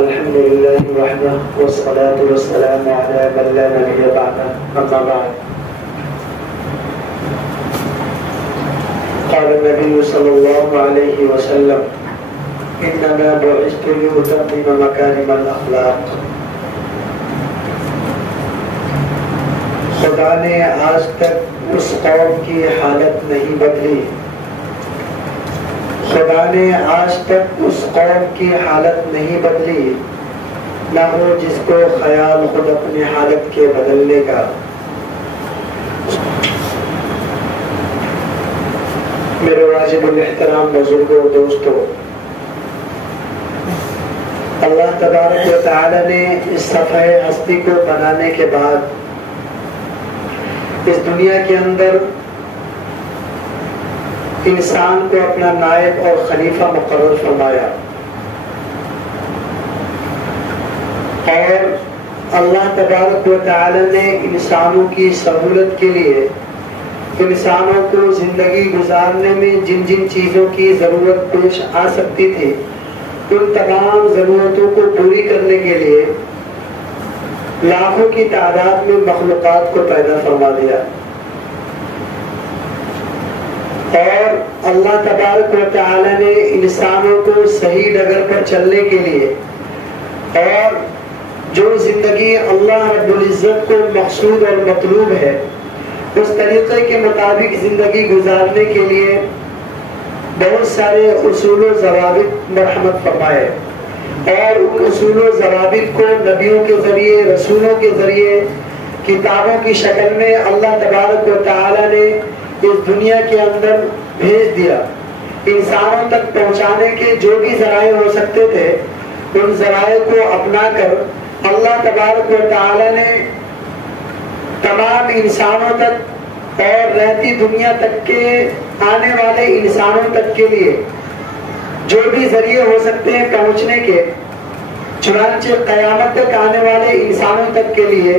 الحمد لله وحده والصلاة والسلام على من لا نبي بعده أما بعد. قال النبي صلى الله عليه وسلم إنما بعثت لأتمم مكارم الأخلاق. خدا نے آج تک اس قوم کی حالت نہیں بدلی، خدا نے آج تک اس قوم کی حالت نہیں بدلی، نہ ہو جس کو خیال خود اپنی حالت کے بدلنے کا۔ میرے واجب الاحترام بزرگوں دوستوں، اللہ تبارک و تعالی نے اس صفحہ ہستی کو بنانے کے بعد اس دنیا کے اندر انسان کو اپنا نائب اور خلیفہ مقرر فرمایا، اور اللہ تبارک و تعالی نے انسانوں کی سہولت کے لیے انسانوں کو زندگی گزارنے میں جن جن چیزوں کی ضرورت پیش آ سکتی تھی ان تمام ضرورتوں کو پوری کرنے کے لیے لاکھوں کی تعداد میں مخلوقات کو پیدا فرما دیا، اور اللہ تبارک و تعالی نے انسانوں کو صحیح ڈگر پر چلنے کے لیے اور جو زندگی اللہ رب العزت کو مقصود اور مطلوب ہے اس طریقے کے مطابق زندگی گزارنے کے لیے بہت سارے اصول و ضوابط مرحمت فرمائے، اور ان اصول و ضوابط کو نبیوں کے ذریعے، رسولوں کے ذریعے، کتابوں کی شکل میں اللہ تبارک و تعالی نے اس دنیا کے اندر بھیج دیا۔ انسانوں تک پہنچانے کے جو بھی ذرائع ہو سکتے تھے ان ذرائع کو اپنا کر اللہ تبارک و تعالی نے تمام انسانوں تک اور رہتی دنیا تک کے آنے والے انسانوں تک کے لیے جو بھی ذریعے ہو سکتے ہیں پہنچنے کے، چنانچہ قیامت تک آنے والے انسانوں تک کے لیے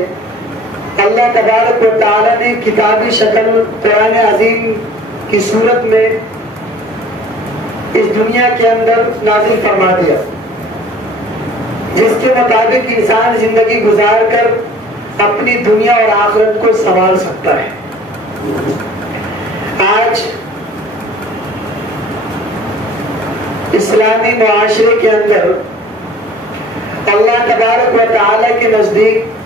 اللہ تبارک و تعالی نے کتابی شکل قرآن عظیم کی صورت میں اس دنیا کے اندر نازل فرما دیا، جس کے مطابق انسان زندگی گزار کر اپنی دنیا اور آخرت کو سنوار سکتا ہے۔ آج اسلامی معاشرے کے اندر اللہ تبارک و تعالی کے نزدیک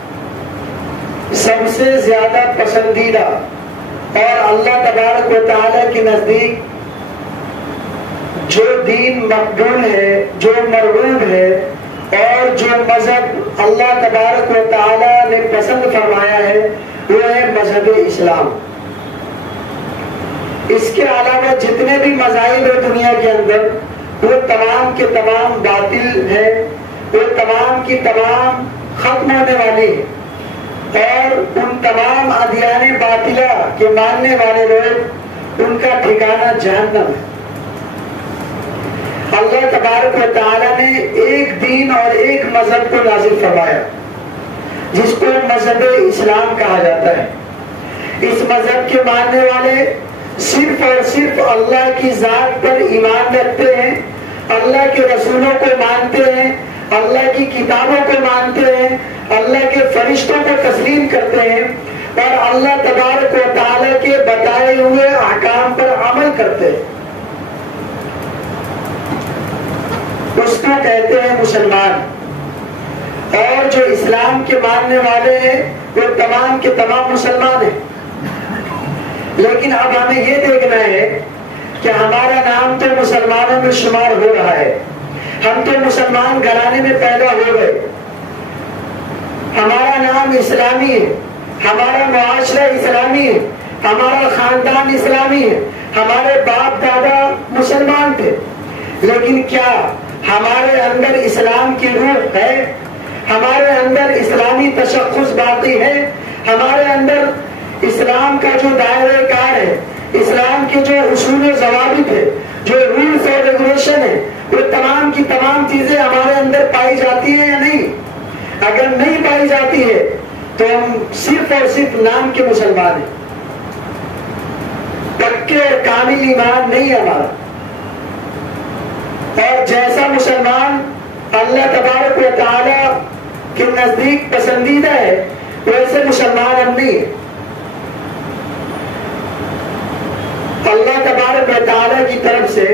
سب سے زیادہ پسندیدہ اور اللہ تبارک و تعالی کے نزدیک جو دین مقبول ہے، جو مرغوب ہے، اور جو مذہب اللہ تبارک و تعالی نے پسند فرمایا ہے وہ ہے مذہب اسلام۔ اس کے علاوہ جتنے بھی مذاہب ہیں دنیا کے اندر وہ تمام کے تمام باطل ہیں، وہ تمام کی تمام ختم ہونے والی ہیں، اور ان تمام ادیان باطلہ کے ماننے والے لوگ ان کا ٹھکانہ جہنم ہے۔ اللہ تبارک و تعالی نے ایک دین اور ایک مذہب کو نازل فرمایا جس کو مذہب اسلام کہا جاتا ہے۔ اس مذہب کے ماننے والے صرف اور صرف اللہ کی ذات پر ایمان رکھتے ہیں، اللہ کے رسولوں کو مانتے ہیں، اللہ کی کتابوں کو مانتے ہیں، اللہ کے فرشتوں کو تسلیم کرتے ہیں، اور اللہ تبارک و تعالی کے بتائے ہوئے احکام پر عمل کرتے ہیں۔ اس کو کہتے ہیں مسلمان۔ اور جو اسلام کے ماننے والے ہیں وہ تمام کے تمام مسلمان ہیں، لیکن اب ہمیں یہ دیکھنا ہے کہ ہمارا نام تو مسلمانوں میں شمار ہو رہا ہے، ہم تو مسلمان گھرانے میں پیدا ہو گئے، ہمارا نام اسلامی ہے، ہمارا معاشرہ اسلامی ہے، ہمارا خاندان اسلامی ہے، ہمارے باپ دادا مسلمان تھے، لیکن کیا ہمارے اندر اسلام کی روح ہے؟ ہمارے اندر اسلامی تشخص باقی ہے؟ ہمارے اندر اسلام کا جو دائرہ کار ہے، اسلام کے جو اصول و ضوابط ہے، جو رولز اور ریگولیشن ہے، وہ تمام کی تمام چیزیں ہمارے اندر پائی جاتی ہیں یا نہیں؟ اگر نہیں پائی جاتی ہے تو ہم صرف اور صرف نام کے مسلمان ہیں، پکے اور کامل ایمان نہیں ہمارا۔ اور جیسا مسلمان اللہ تبارک و تعالی کے نزدیک پسندیدہ ہے ویسے مسلمان ہم نہیں ہیں۔ اللہ تبارک و تعالی کی طرف سے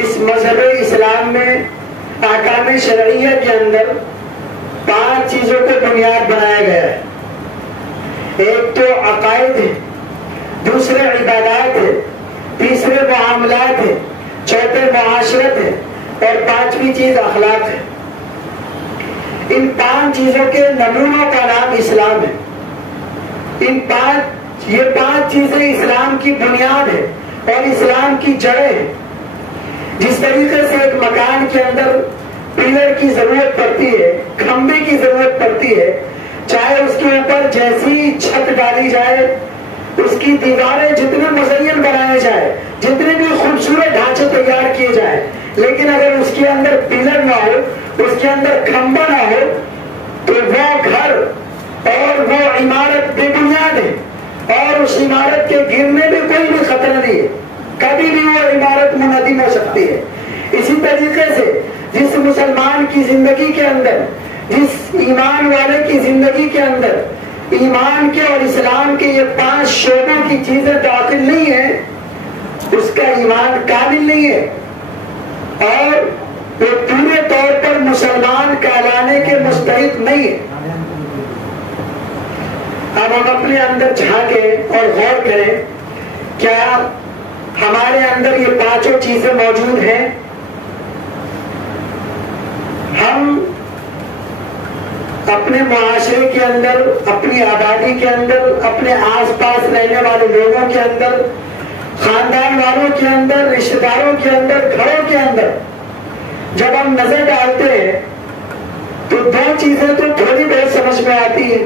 اس مذہب اسلام میں احکام شرعیہ کے اندر 5 چیزوں کو بنیاد بنایا گیا ہے۔ ایک تو عقائد ہے، دوسرے عبادات ہے، تیسرے معاملات ہے، چوتھے معاشرت ہے اور 5ویں چیز اخلاق ہے۔ ان 5 چیزوں کے نمونوں کا نام اسلام ہے۔ یہ 5 چیزیں اسلام کی بنیاد ہے اور اسلام کی جڑیں ہیں۔ جس طریقے سے ایک مکان کے اندر پلر کی ضرورت پڑتی ہے، کھمبے کی ضرورت پڑتی ہے، چاہے اس کے اوپر جیسی چھت ڈالی جائے، اس کی دیواریں جتنے مزین بنائے جائے، جتنے بھی خوبصورت ڈھانچے تیار کیے جائیں، لیکن اگر اس کے اندر پلر نہ ہو، اس کے اندر کھمبا نہ ہو، تو وہ گھر اور وہ عمارت بے بنیاد ہے اور اس عمارت کے گرنے میں کوئی بھی خطرہ نہیں ہے، کبھی بھی وہ عمارت منہدم ہو سکتی ہے۔ اسی طریقے سے جس مسلمان کی زندگی کے اندر، جس ایمان والے کی زندگی کے اندر ایمان کے اور اسلام کے یہ 5 شعبوں کی چیزیں داخل نہیں ہیں، اس کا ایمان کامل نہیں ہے اور وہ پورے طور پر مسلمان کہلانے کے مستحق نہیں ہے۔ اب ہم اپنے اندر جھانکیں اور غور کریں، کیا ہمارے اندر یہ 5 چیزیں موجود ہیں؟ ہم اپنے معاشرے کے اندر، اپنی آبادی کے اندر، اپنے آس پاس رہنے والے لوگوں کے اندر، خاندان والوں کے اندر، رشتہ داروں کے اندر، گھروں کے اندر جب ہم نظر ڈالتے ہیں تو 2 چیزیں تو تھوڑی بہت سمجھ میں آتی ہیں۔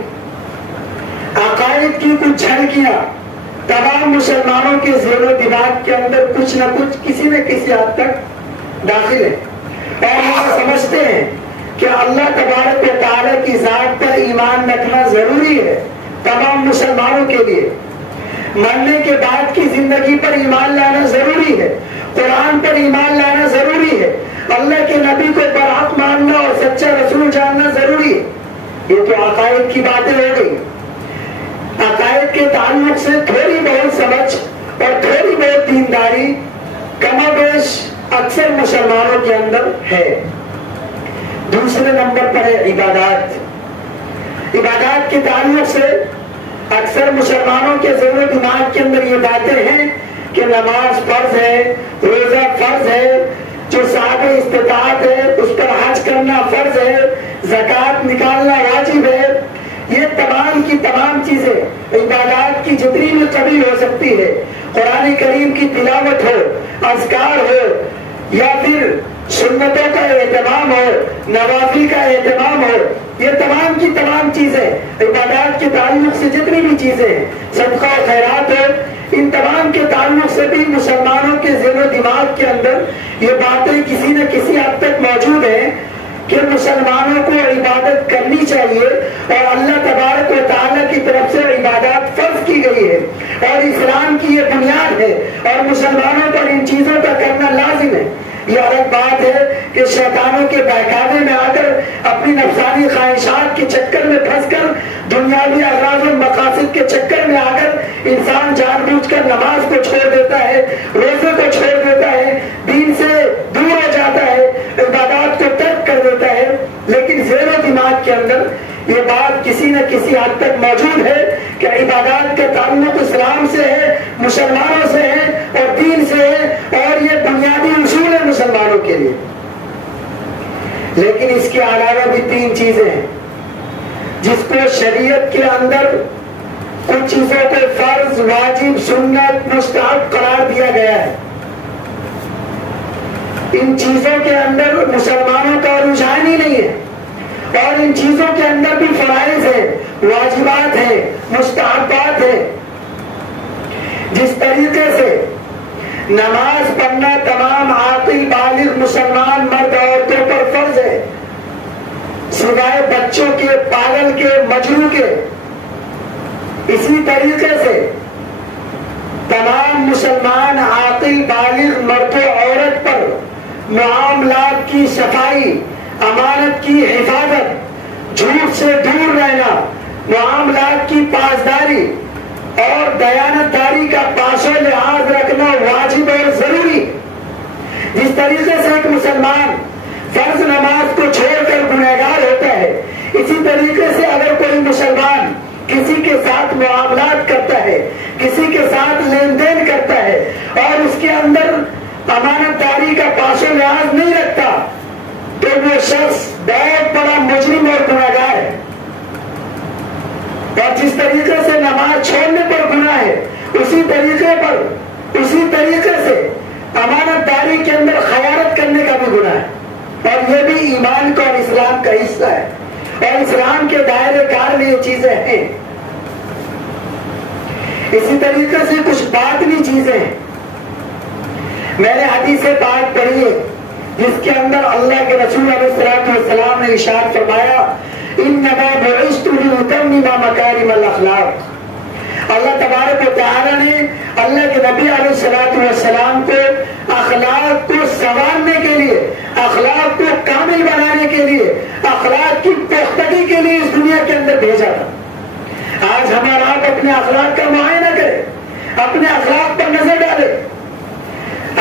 عقائد کی کچھ جھلکیاں تمام مسلمانوں کے ذہن و دماغ کے اندر کچھ نہ کچھ کسی نہ کسی حد تک داخل ہے اور ہم سمجھتے ہیں کہ اللہ تبارک و تعالیٰ کی ذات پر ایمان رکھنا ضروری ہے تمام مسلمانوں کے لیے۔ مرنے کے بعد کی زندگی پر ایمان لانا ضروری ہے، قرآن پر ایمان لانا ضروری ہے، اللہ کے نبی کو برحق ماننا اور سچا رسول جاننا ضروری ہے۔ یہ تو عقائد کی باتیں ہو گئی۔ عقائد کے تعلق سے تھوڑی بہت سمجھ اور تھوڑی بہت دینداری کم و بیش اکثر مسلمانوں کے اندر ہے۔ دوسرے نمبر پر ہے عبادات۔ عبادات کے تعلق سے اکثر مسلمانوں کے ذہن و دماغ کے اندر یہ باتیں ہیں کہ نماز فرض ہے، روزہ فرض ہے، جو صاحب استطاعت ہے اس پر حج کرنا فرض ہے، زکوٰۃ نکالنا واجب ہے۔ یہ تمام کی تمام چیزیں عبادات کی جتنی بھی قبیل ہو سکتی ہے، قرآن کریم کی تلاوت ہو، اذکار ہو یا پھر سنتوں کا اہتمام ہو، نوافل کا اہتمام ہو، یہ تمام کی تمام چیزیں عبادات کے تعلق سے جتنی بھی چیزیں ہیں، صدقہ و خیرات ہو، ان تمام کے تعلق سے بھی مسلمانوں کے ذہن و دماغ کے اندر یہ باتیں کسی نہ کسی حد تک موجود ہیں کہ مسلمانوں کو عبادت کرنی چاہیے اور اللہ تبارک و تعالیٰ کی طرف سے عبادات فرض کی گئی ہے اور اسلام کی یہ بنیاد ہے اور مسلمانوں پر ان چیزوں کا کرنا لازم ہے۔ یہ الگ بات ہے کہ شیطانوں کے بہکاوے میں آ کر اپنی نفسانی خواہشات کے چکر میں پھنس کر دنیاوی اغراض و مقاصد کے چکر میں آ کر انسان جان بوجھ کر نماز کو چھوڑ دیتا ہے، روزے کو چھوڑ دیتا ہے، دین سے دور ہو جاتا ہے، عبادات کو ترک کر دیتا ہے، لیکن ذہن و دماغ کے اندر یہ بات کسی نہ کسی حد تک موجود ہے کہ عبادات کا تعلق اسلام سے ہے، مسلمانوں سے ہے اور دین سے ہے اور یہ بنیادی اصول ہے مسلمانوں کے لیے۔ لیکن اس کے علاوہ بھی 3 چیزیں ہیں جس کو شریعت کے اندر کچھ چیزوں کو فرض، واجب، سنت، مستحب قرار دیا گیا ہے۔ ان چیزوں کے اندر مسلمانوں کا رجحان ہی نہیں ہے اور ان چیزوں کے اندر بھی فرائض ہیں، واجبات ہیں، مستحبات ہیں۔ جس طریقے سے نماز پڑھنا تمام عاقل بالغ مسلمان مرد عورتوں پر فرض ہے سوائے بچوں کے، پاگل کے، مجنون کے، اسی طریقے سے تمام مسلمان عاقل بالغ مرد و عورت پر معاملات کی صفائی، امانت کی حفاظت، جھوٹ سے دور رہنا، معاملات کی پاسداری اور دیانتداری کا پاس و لحاظ رکھنا واجب اور ضروری۔ جس طریقے سے ایک مسلمان فرض نماز کو چھوڑ کر گنہگار ہوتا ہے، اسی طریقے سے اگر کوئی مسلمان کسی کے ساتھ معاملات کرتا ہے، کسی کے ساتھ لین دین کرتا ہے اور اس کے اندر امانت داری کا پاس و لحاظ نہیں رکھتا تو وہ شخص بہت بڑا مجرم اور گنہگار ہے۔ اور جس طریقے سے نماز چھوڑنے پر گناہ ہے، اسی طریقے سے امانت داری کے اندر خیانت کرنے کا بھی گناہ ہے، اور یہ بھی ایمان کا اور اسلام کا حصہ ہے، اور اسلام کے دائرے کار میں یہ چیزیں ہیں۔ اسی طریقے سے کچھ باطنی چیزیں ہیں۔ میں نے حدیث پاک پڑھی ہے جس کے اندر اللہ کے رسول علیہ الصلوۃ والسلام نے ارشاد فرمایا، انما بعثت لاتمم مکارم الاخلاق۔ اللہ تبارک و تعالی نے اللہ کے نبی علیہ الصلوۃ والسلام کو اخلاق کو سنوارنے کے لیے، اخلاق کو کامل بنانے کے لیے، اخلاق کی پختگی کے لیے اس دنیا کے اندر بھیجا تھا۔ آج ہمارا آپ اپنے اخلاق کا معائنہ کریں، اپنے اخلاق پر نظر ڈالیں۔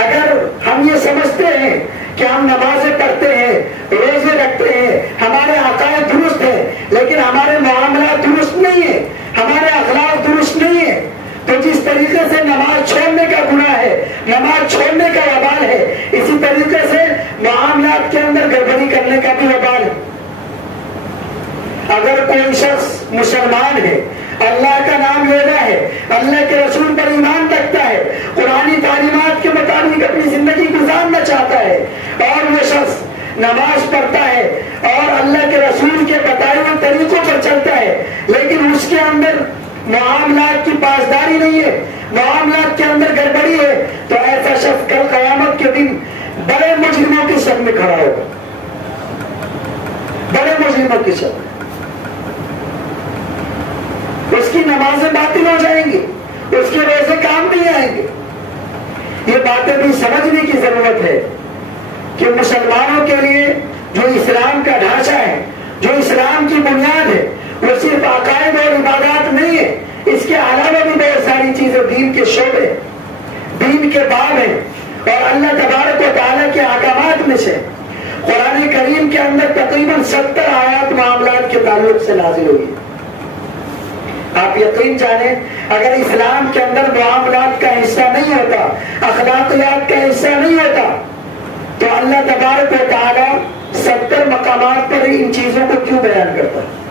اگر ہم یہ سمجھتے ہیں کہ ہم نمازیں پڑھتے ہیں، روزے رکھتے ہیں، ہمارے عقائد درست ہیں، لیکن ہمارے معاملات درست نہیں ہیں، ہمارے اخلاق درست نہیں ہیں، تو جس طریقے سے نماز چھوڑنے کا گناہ ہے، نماز چھوڑنے کا وبال ہے، اسی طریقے سے معاملات کے اندر گڑبڑی کرنے کا بھی وبال ہے۔ اگر کوئی شخص مسلمان ہے، اللہ کا نام لینا ہے، اللہ کے رسول پر ایمان رکھتا ہے، قرآنی تعلیمات کے مطابق اپنی زندگی گزارنا چاہتا ہے، اور وہ شخص نماز پڑھتا ہے اور اللہ کے رسول کے بتائے ہوئے طریقوں پر چلتا ہے، لیکن اس کے اندر معاملات کی پاسداری نہیں ہے، معاملات کے اندر گڑبڑی ہے، تو ایسا شخص کل قیامت کے دن بڑے مجرموں کی صف میں کھڑا ہوگا، بڑے مجرموں کی صف میں۔ اس کی نمازیں باطل ہو جائیں گی، اس کے روزے کام نہیں آئیں گے۔ یہ باتیں بھی سمجھنے کی ضرورت ہے کہ مسلمانوں کے لیے جو اسلام کا ڈھانچہ ہے، جو اسلام کی بنیاد ہے، وہ صرف عقائد اور عبادات نہیں ہے، اس کے علاوہ بھی بہت ساری چیزیں دین کے شعبے، دین کے باب ہیں، اور اللہ تبارک و تعالیٰ کے احکامات میں سے قرآن کریم کے اندر تقریباً 70 آیات معاملات کے تعلق سے نازل ہوئی۔ آپ یقین جانیں اگر اسلام کے اندر معاملات کا حصہ نہیں ہوتا، اخلاقیات کا حصہ نہیں ہوتا، تو اللہ تبارک و تعالیٰ 70 مقامات پر ان چیزوں کو کیوں بیان کرتا ہے؟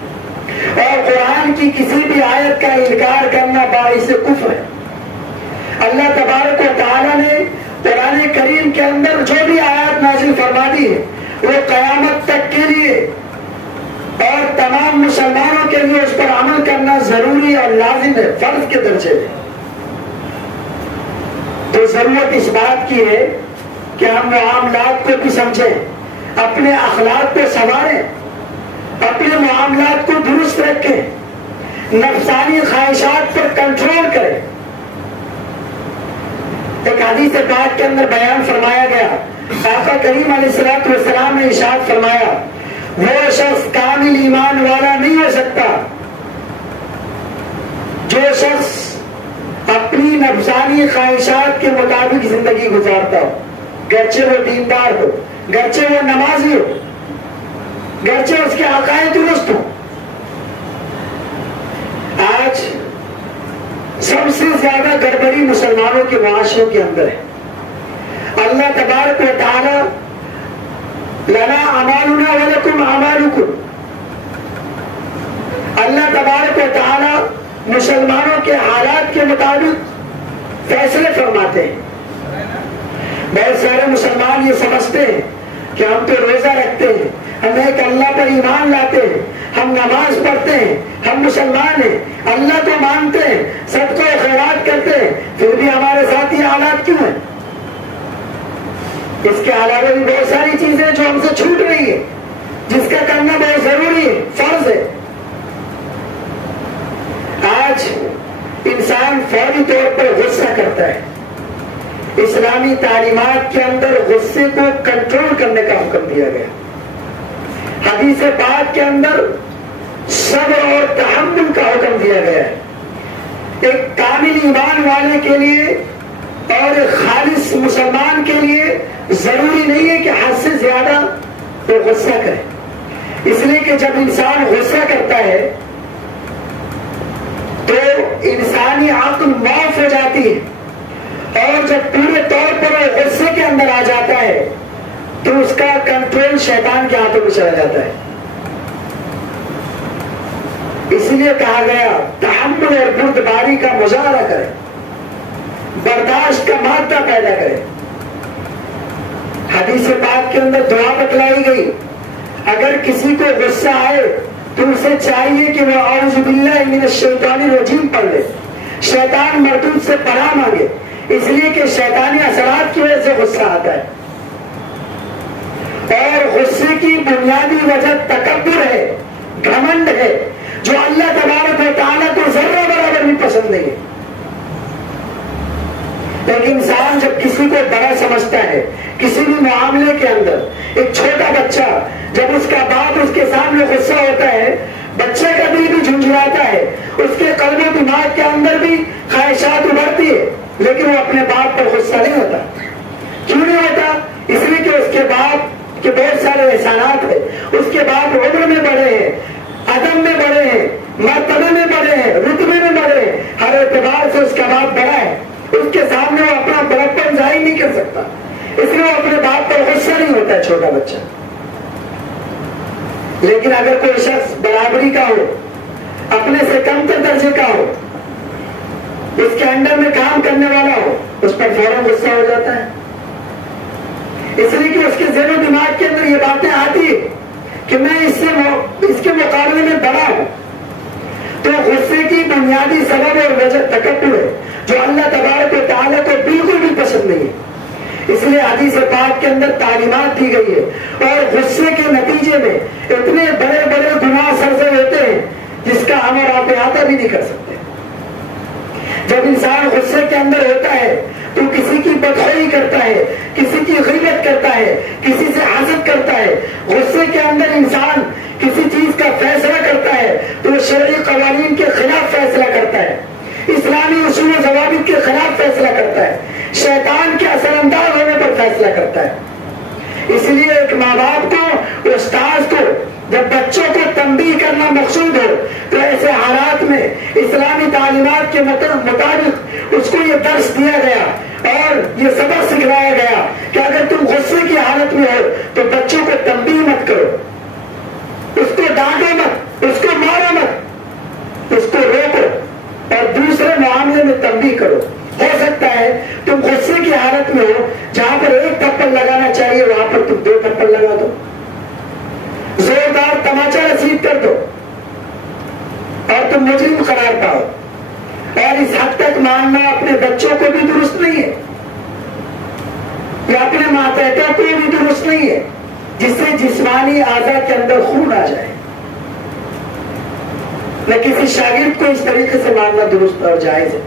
اور قرآن کی کسی بھی آیت کا انکار کرنا باعث کفر ہے۔ اللہ تبارک و تعالیٰ نے قرآن کریم کے اندر جو بھی آیات نازل فرما دی ہے وہ قیامت تک کے لیے اور تمام مسلمانوں کے لیے اس پر عمل کرنا ضروری اور لازم ہے، فرض کے درجے میں۔ تو ضرورت اس بات کی ہے کہ ہم معاملات کو بھی سمجھیں، اپنے اخلاق کو سنواریں، اپنے معاملات کو درست رکھیں، نفسانی خواہشات پر کنٹرول کریں۔ ایک حدیث پاک کے اندر بیان فرمایا گیا، آقا کریم علیہ الصلوۃ والسلام نے ارشاد فرمایا، وہ شخص کامل ایمان والا نہیں ہو سکتا جو شخص اپنی نفسانی خواہشات کے مطابق زندگی گزارتا ہو، گرچہ وہ دیندار ہو، گرچہ وہ نمازی ہو، گرچہ اس کے عقائد درست ہو۔ آج سب سے زیادہ گڑبڑی مسلمانوں کے معاشروں کے اندر ہے۔ اللہ تبارک و تعالی لنا اعمالنا ولکم اعمالکم، اللہ تبارک و تعالی مسلمانوں کے حالات کے مطابق فیصلے فرماتے ہیں۔ بہت سارے مسلمان یہ سمجھتے ہیں کہ ہم تو روزہ رکھتے ہیں، ہم ایک اللہ پر ایمان لاتے ہیں، ہم نماز پڑھتے ہیں، ہم مسلمان ہیں، اللہ کو مانتے ہیں، صدقہ و خیرات کرتے ہیں، پھر بھی ہمارے ساتھ یہ حالات کیوں ہیں؟ اس کے علاوہ بھی بہت ساری چیزیں جو ہم سے چھوٹ رہی ہے، جس کا کرنا بہت ضروری ہے، فرض ہے۔ آج انسان فوری طور پر غصہ کرتا ہے۔ اسلامی تعلیمات کے اندر غصے کو کنٹرول کرنے کا حکم دیا گیا۔ حدیث پاک کے اندر صبر اور تحمل کا حکم دیا گیا ہے. ایک کامل ایمان والے کے لیے اور ایک خالص مسلمان کے لیے ضروری نہیں ہے کہ حد سے زیادہ وہ غصہ کرے. اس لیے کہ جب انسان غصہ کرتا ہے تو انسانی عقل معاف ہو جاتی ہے، اور جب پورے طور پر وہ غصے کے اندر آ جاتا ہے تو اس کا کنٹرول شیطان کے ہاتھوں میں چلا جاتا ہے. اس لیے کہا گیا تحمل اور بردباری کا مظاہرہ کرے، برداشت کا مادہ پیدا کرے. حدیث پاک کے اندر دعا بتلائی گئی، اگر کسی کو غصہ آئے تو اسے چاہیے کہ وہ اعوذ باللہ من الشیطان الرجیم پڑھ لے، شیطان مردود سے پناہ مانگے، اس لیے کہ شیطانی اثرات کی وجہ سے غصہ آتا ہے. اور غصے کی بنیادی وجہ تکبر ہے، گھمنڈ ہے، جو اللہ تبارک و تعالیٰ کو ذرہ برابر بھی پسند نہیں ہے. لیکن انسان جب کسی کو بڑا سمجھتا ہے کسی بھی معاملے کے اندر، ایک چھوٹا بچہ جب اس کا باپ اس کے سامنے غصہ ہوتا ہے، بچے کا دل بھی جھنجھلاتا ہے، اس کے قلب و دماغ کے اندر بھی خواہشات ابھرتی ہے، لیکن وہ اپنے باپ پر غصہ نہیں ہوتا. کیوں نہیں ہوتا؟ اس لیے کہ اس کے باپ کے بہت سارے احسانات ہیں، اس کے باپ عمر میں بڑے ہیں، ادب میں بڑے ہیں، مرتبے میں بڑے ہیں، رتبے میں بڑے ہیں، ہر اعتبار سے اس کا باپ بڑا ہے. اس کے سامنے وہ اپنا بڑپن ظاہر نہیں کر سکتا، اس لیے وہ اپنے باپ پر غصہ نہیں ہوتا ہے چھوٹا بچہ. لیکن اگر کوئی شخص برابری کا ہو، اپنے سے کم تر درجے کا ہو، اس کے انڈر میں کام کرنے والا ہو، اس پر فوراً غصہ ہو جاتا ہے. اس لیے کہ اس کے ذہن و دماغ کے اندر یہ باتیں آتی ہیں کہ میں اس کے مقابلے میں بڑا ہوں. تو غصے کی بنیادی سبب اور وجہ تکبر ہے، جو اللہ تبارک و تعالیٰ کو بالکل بھی پسند نہیں ہے. اس لیے حدیث پاک کے اندر تعلیمات دی گئی ہے، اور غصے کے نتیجے میں اتنے بڑے بڑے گناہ سرزد ہوتے ہیں جس کا ہم اور آپ احاطہ بھی نہیں کر سکتے. جب انسان غصے کے اندر ہوتا ہے تو کسی کی بدخواہی کرتا ہے، کسی کی غیبت کرتا ہے، کسی سے حسد کرتا ہے. غصے کے اندر انسان کسی چیز کا فیصلہ کرتا ہے تو وہ شرعی قوانین کے خلاف فیصلہ کرتا ہے، اسلامی اصول و ضوابط کے خلاف فیصلہ کرتا ہے، شیطان کے اثر انداز ہونے پر فیصلہ کرتا ہے. اس لیے ایک ماں باپ کو، استاذ کو جب بچوں کو تنبیہ کرنا مقصود ہو تو ایسے حالات میں اسلامی تعلیمات کے مطابق اس کو یہ درس دیا گیا اور یہ سبق سکھلایا گیا کہ اگر تم غصے کی حالت میں ہو تو بچوں کو تنبیہ مت کرو، اس کو ڈانٹو مت، اس کو مارو مت، اس کو روکو اور دوسرے معاملے میں تنبیہ کرو. ہو سکتا ہے تم غصے کی حالت میں ہو، جہاں پر ایک تھپڑ لگانا چاہیے وہاں پر تم 2 تھپڑ لگا دو، زوردار تماچا رسید کر دو اور تم مجرم قرار پاؤ. اور اس حد تک ماننا اپنے بچوں کو بھی درست نہیں ہے، یا اپنے ماتحتوں کو بھی درست نہیں ہے، جس سے جسمانی اعضاء کے اندر خون آ جائے. نہ کسی شاگرد کو اس طریقے سے ماننا درست اور جائز ہے.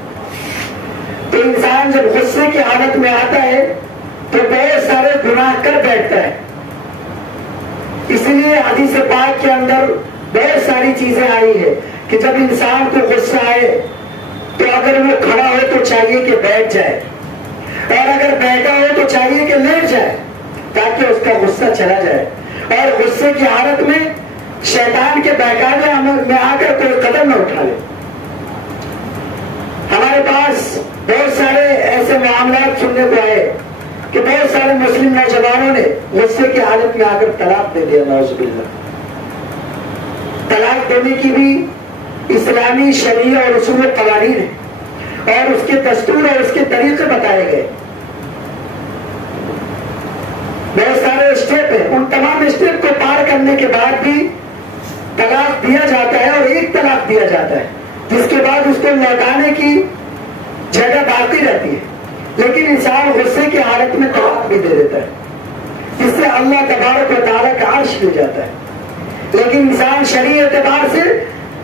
تو انسان جب غصے کی حالت میں آتا ہے تو بہت سارے گناہ کر بیٹھتا ہے. اس لیے حدیث پاک کے اندر بہت ساری چیزیں آئی ہے کہ جب انسان کو غصہ آئے تو اگر وہ کھڑا ہو تو چاہیے کہ بیٹھ جائے، اور اگر بیٹھا ہو تو چاہیے کہ لیٹ جائے تاکہ اس کا غصہ چلا جائے. اور غصے کی حالت میں شیطان کے بہکاوے میں آ کر کوئی قدم نہ اٹھا لے. ہمارے پاس بہت سارے ایسے معاملات سننے کو آئے کہ بہت سارے مسلم نوجوانوں نے غصے کی حالت میں آ کر طلاق دے دیا. نعوذ باللہ. طلاق دینے کی بھی اسلامی شریعہ اور اصول و قوانین ہے، اور اس کے دستور اور اس کے طریقے بتائے گئے. بہت سارے اسٹیپ ہیں، ان تمام اسٹیپ کو پار کرنے کے بعد بھی طلاق دیا جاتا ہے، اور ایک طلاق دیا جاتا ہے جس کے بعد اس کو لوٹانے کی جگہ باقی رہتی ہے. لیکن انسان غصے کی حالت میں طلاق بھی دے دیتا ہے جس سے اللہ تبارک و تعالیٰ کا عرش گر جاتا ہے. لیکن انسان شرعی اعتبار سے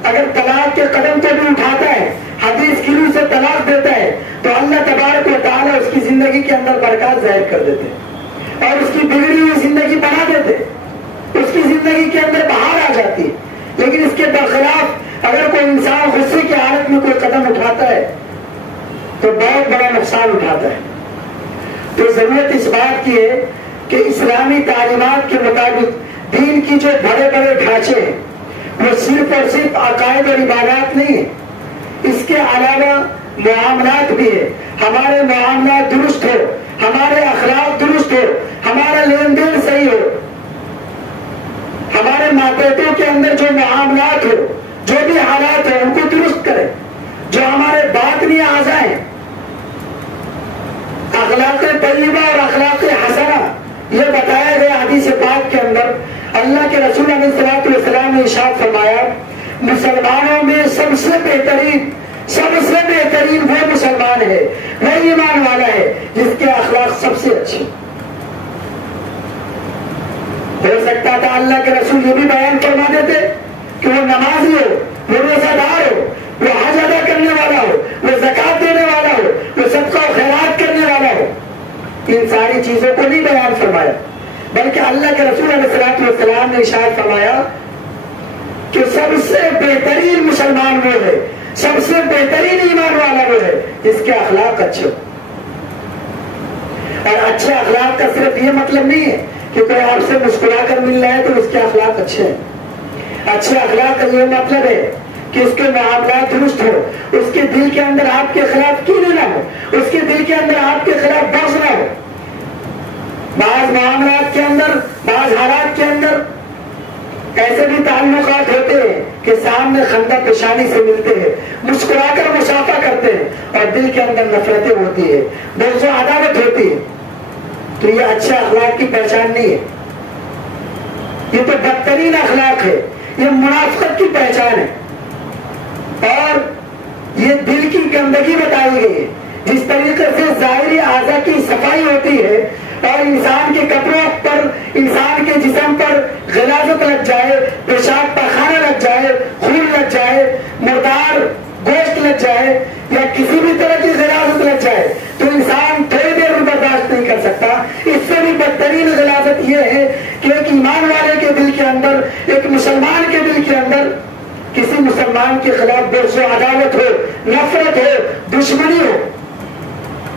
اگر طلاق کے قدم کو بھی اٹھاتا ہے، حدیث کی روح سے طلاق دیتا ہے، تو اللہ تبارک و تعالیٰ اس کی زندگی کے اندر برکات ظاہر کر دیتے ہیں اور اس کی بگڑی ہوئی زندگی بنا دیتے. اس کی زندگی زندگی کے اندر بہار آ جاتی ہے. لیکن اس کے برخلاف اگر کوئی انسان غصے کی حالت میں کوئی قدم اٹھاتا ہے تو بہت بڑا نقصان اٹھاتا ہے. تو ضرورت اس بات کی ہے کہ اسلامی تعلیمات کے مطابق دین کی جو بڑے بڑے ڈھانچے ہیں وہ صرف اور صرف عقائد اور عبادات نہیں ہے، اس کے علاوہ معاملات بھی ہے. ہمارے معاملات درست ہو، ہمارے اخلاق درست ہو، ہمارا لین دین صحیح ہو، ہمارے ماتحتوں کے اندر جو معاملات ہو، جو بھی حالات ہو ان کو درست کریں. جو ہمارے باطنی اعضاء ہیں، اخلاق طیبہ اور اخلاق حسنہ، یہ بتایا گیا حدیث پاک کے اندر. اللہ کے رسول علیہ الصلوۃ والسلام نے ارشاد فرمایا مسلمانوں میں سب سے بہترین وہ مسلمان ہے، وہ ایمان والا ہے جس کے اخلاق سب سے اچھے. ہو سکتا تھا اللہ کے رسول یہ بھی بیان فرما دیتے کہ وہ نمازی ہو، وہ روزہ دار ہو، وہ حج ادا کرنے والا ہو، وہ زکات دینے والا ہو، وہ صدقہ و خیرات کرنے والا ہو. ان ساری چیزوں کو نہیں بیان فرمایا، بلکہ اللہ کے رسول علیہ الصلوۃ والسلام نے ارشاد فرمایا کہ سب سے بہترین مسلمان وہ ہے، سب سے بہترین ایمان والا وہ ہے جس کے اخلاق اچھے ہو. اور اچھے اخلاق کا صرف یہ مطلب نہیں ہے کہ کوئی آپ سے مسکرا کر مل رہا ہے تو اس کے اخلاق اچھے ہیں. اچھے اخلاق کا یہ مطلب ہے کہ اس کے معاملات درست ہو، اس کے دل کے اندر آپ کے خلاف کینے نہ ہو، اس کے دل کے اندر آپ کے خلاف بغض نہ ہو. بعض معاملات کے اندر، بعض حالات کے اندر ایسے بھی تعلقات ہوتے ہیں کہ سامنے خندہ پیشانی سے ملتے ہیں، مسکرا کر مصافحہ کرتے ہیں اور دل کے اندر نفرتیں ہوتی ہے، بغض و عداوت ہوتی ہے. تو یہ اچھے اخلاق کی پہچان نہیں ہے، یہ تو بدترین اخلاق ہے، یہ منافقت کی پہچان ہے. اور یہ دل کی گندگی بتائی گئی ہے. جس طریقے سے ظاہری اعضاء کی صفائی ہوتی ہے اور انسان کے کپڑوں پر، انسان کے جسم پر غلاظت لگ جائے، پیشاب پاخانہ لگ جائے، خون لگ جائے، مردار گوشت لگ جائے یا کسی بھی طرح کی غلاظت لگ جائے تو انسان تھوڑی دیر میں برداشت نہیں کر سکتا. اس سے بھی بدترین غلاظت یہ ہے کہ ایک ایمان والے کے دل کے اندر، ایک مسلمان کے دل کے اندر کسی مسلمان کے خلاف بغض و عداوت ہو، نفرت ہو، دشمنی ہو.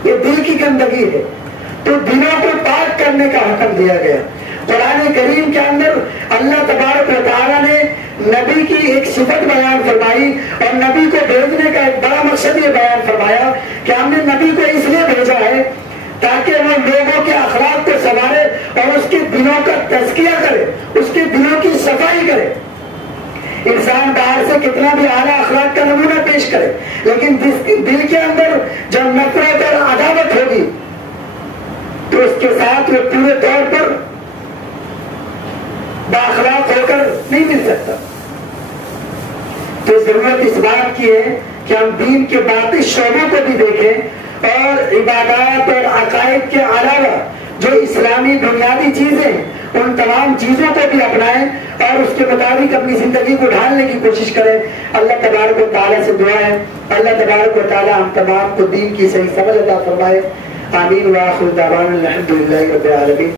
یہ دل کی گندگی ہے. تو دلوں کو پاک کرنے کا حکم دیا گیا. قرآن کریم کے اندر اللہ تبارک و تعالیٰ نے نبی کی ایک صفت بیان فرمائی اور نبی کو بھیجنے کا ایک بڑا مقصد یہ بیان فرمایا کہ ہم نے نبی کو اس لیے بھیجا ہے تاکہ وہ لوگوں کے اخلاق کو سنوارے اور اس کے دلوں کا تزکیہ کرے، اس کے دلوں کی صفائی کرے. انسان باہر سے کتنا بھی اعلیٰ اخلاق کا نمونہ پیش کرے، لیکن دل کے اندر جب نفرت اور عداوت ہوگی تو اس کے ساتھ وہ پورے طور پر بااخلاق ہو کر نہیں مل سکتا. تو ضرورت اس بات کی ہے کہ ہم دین کے باقی شعبوں کو بھی دیکھیں اور عبادات اور عقائد کے علاوہ جو اسلامی بنیادی چیزیں ان تمام چیزوں کو بھی اپنائیں اور اس کے مطابق اپنی زندگی کو ڈھالنے کی کوشش کریں. اللہ تبارک و تعالیٰ سے دعا ہے اللہ تبارک و تعالیٰ ہم تمام کو دین کی صحیح سمجھ عطا فرمائے. آمین. وآخر دعوانا الحمدللہ رب العالمین.